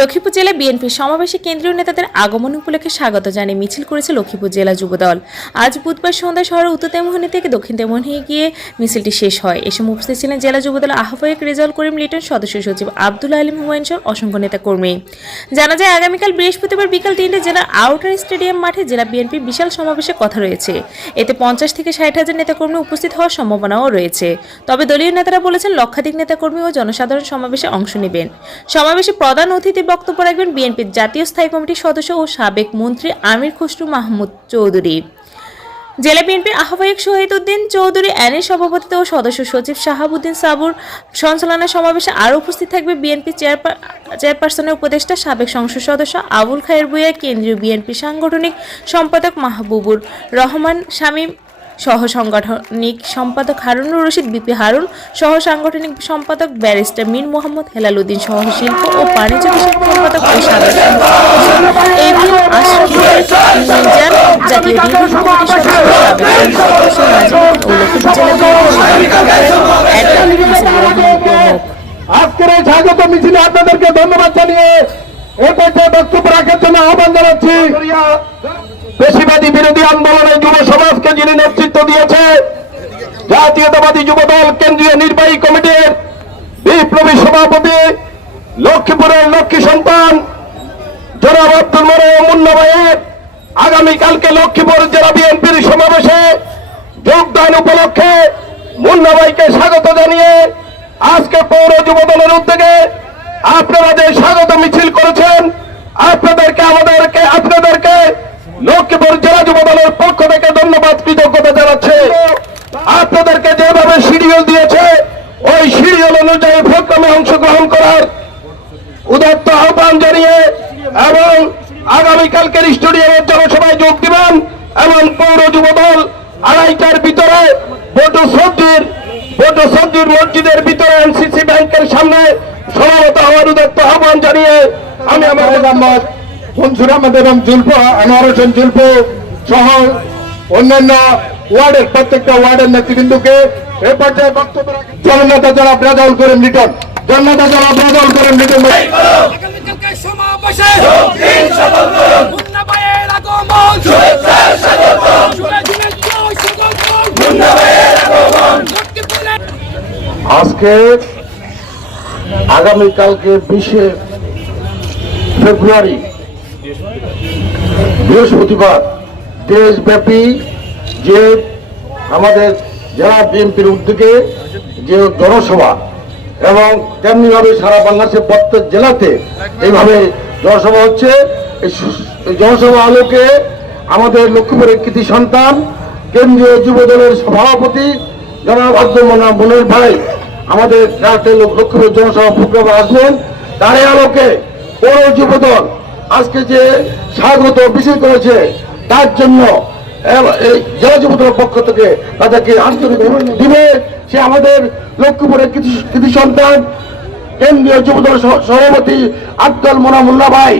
লক্ষ্মীপুর জেলা বিএনপির সমাবেশে কেন্দ্রীয় নেতাদের আগমন উপলক্ষে স্বাগত জানিয়ে মিছিল করেছে লক্ষ্মীপুর জেলা যুবদল। আজ বুধবার সন্ধ্যায় শহরের উত্তর তেমোহনী থেকে দক্ষিণ তেমোহনী গিয়ে মিছিলটি শেষ হয়। এ সময় উপস্থিত ছিলেন জেলা যুবদল আহ্বায়ক রেজাউল করিম লিটন, সদস্য সচিব আব্দুল আলিম হুমায়ুন সহ অসংখ্য নেতা কর্মী জানা যায়, আগামীকাল বৃহস্পতিবার বিকাল তিনটে জেলার আউটার স্টেডিয়াম মাঠে জেলা বিএনপির বিশাল সমাবেশের কথা রয়েছে। এতে পঞ্চাশ থেকে ষাট হাজার নেতাকর্মী উপস্থিত হওয়ার সম্ভাবনাও রয়েছে। তবে দলীয় নেতারা বলেছেন, লক্ষাধিক নেতাকর্মী ও জনসাধারণ সমাবেশে অংশ নেবেন। সমাবেশে প্রধান অতিথি বক্তব্য রাখবেন বিএনপির জাতীয় স্থায়ী কমিটির সদস্য ও সাবেক মন্ত্রী আমির খসরু মাহমুদ চৌধুরী। জেলা বিএনপির আহ্বায়ক শহীদ উদ্দিন চৌধুরী অ্যানির সভাপতিত্বে ও সদস্য সচিব শাহাবুদ্দিন সাবুর সঞ্চালনা সমাবেশে আরও উপস্থিত থাকবে বিএনপি চেয়ারপারসনের উপদেষ্টা, সাবেক সংসদ সদস্য আবুল খায়ের ভুইয়া, কেন্দ্রীয় বিএনপি সাংগঠনিক সম্পাদক মাহবুবুর রহমান, শামীম সহ সাংগঠনিক সম্পাদক হারুনুর রশিদ, বিপি হারুন সহ সাংগঠনিক সম্পাদক ব্যারিস্টার মীর মোহাম্মদ হেলালুদ্দিন সহ শিল্প ও বাণিজ্য বিষয়ক সম্পাদক ও এই স্বাগত মিছিলে আপনাদেরকে ধন্যবাদ জানিয়ে এ পর্যায়ে বক্তব্য রাখার জন্য আহ্বান জানাচ্ছি। বেশিবাদী বিরোধী আন্দোলনে যুব সমাজকে যিনি নেতৃত্ব দিয়েছে, জাতীয়তাবাদী যুব দল কেন্দ্রীয় নির্বাহী কমিটির বিপ্লবী সভাপতি লক্ষ্মীপুরের লক্ষ্মী সন্তান, জনাব আব্দুল মরে মুন্না ভাইয়ের আগামীকালকে লক্ষ্মীপুর জেলা বিএনপির সমাবেশে যোগদান উপলক্ষে মুন্না ভাইকে স্বাগত জানিয়ে আজকে পৌর যুব দলের উদ্যোগে আপনারা যে স্বাগত মিছিল করেছেন। আপনাদেরকে আমাদেরকে, আপনাদেরকে লক্ষ্মীপুর জেলা যুব দলের পক্ষ থেকে ধন্যবাদ কৃতজ্ঞতা জানাচ্ছে। আপনাদেরকে যেভাবে শিডিউল দিয়েছে ওই শিডিউল অনুযায়ী প্রোগ্রামে অংশগ্রহণ করার উদাত্ত আহ্বান জানিয়ে এবং আগামীকালকের স্টুডিয়ামের জনসভায় যোগ দিবেন এবং পৌর যুব দল আড়াইটার ভিতরে বটু সবজির বটু সবজির মসজিদের ভিতরে এনসিসি ব্যাংকের সামনে সমাবেত হওয়ার উদাত্ত আহ্বান জানিয়ে আমি আমার মনসুর আহমদ এবং জুলফ আনোয়ার হোসেন জুলফ সহ অন্যান্য ওয়ার্ডের প্রত্যেকটা ওয়ার্ডের নেতৃবৃন্দকে এ পর্যায়ে বক্তব্য রাখেন জননেতা যারা ব্রাজাউল করেন লিটন জননেতা যারা ব্রাজাউল করেন লিটন সমাবেশে আজকে আগামীকালকে বিশে ফেব্রুয়ারি বৃহস্পতিবার দেশব্যাপী যে আমাদের জেলা বিএনপির উদ্যোগে যে জনসভা এবং তেমনিভাবে সারা বাংলাদেশের প্রত্যেক জেলাতে এইভাবে জনসভা হচ্ছে। জনসভা আলোকে আমাদের লক্ষ্মীপুরের কৃতি সন্তান, কেন্দ্রীয় যুব দলের সভাপতি জনাব আব্দুল মোনা মনির ভাই, আমাদের লক্ষ্মীপুর জনসভা প্রোগ্রামে আসবেন। তারই আলোকে পৌর যুব দল আজকে যে স্বাগত বিশেষ করেছে, তার জন্য জেলা যুবদলের পক্ষ থেকে তাদেরকে আন্তরিক দিবে। সে আমাদের লক্ষ্মীপুরের কিছু কিছু সন্তান, কেন্দ্রীয় যুবদল সভাপতি আব্দুল মোনামুল্লা ভাই।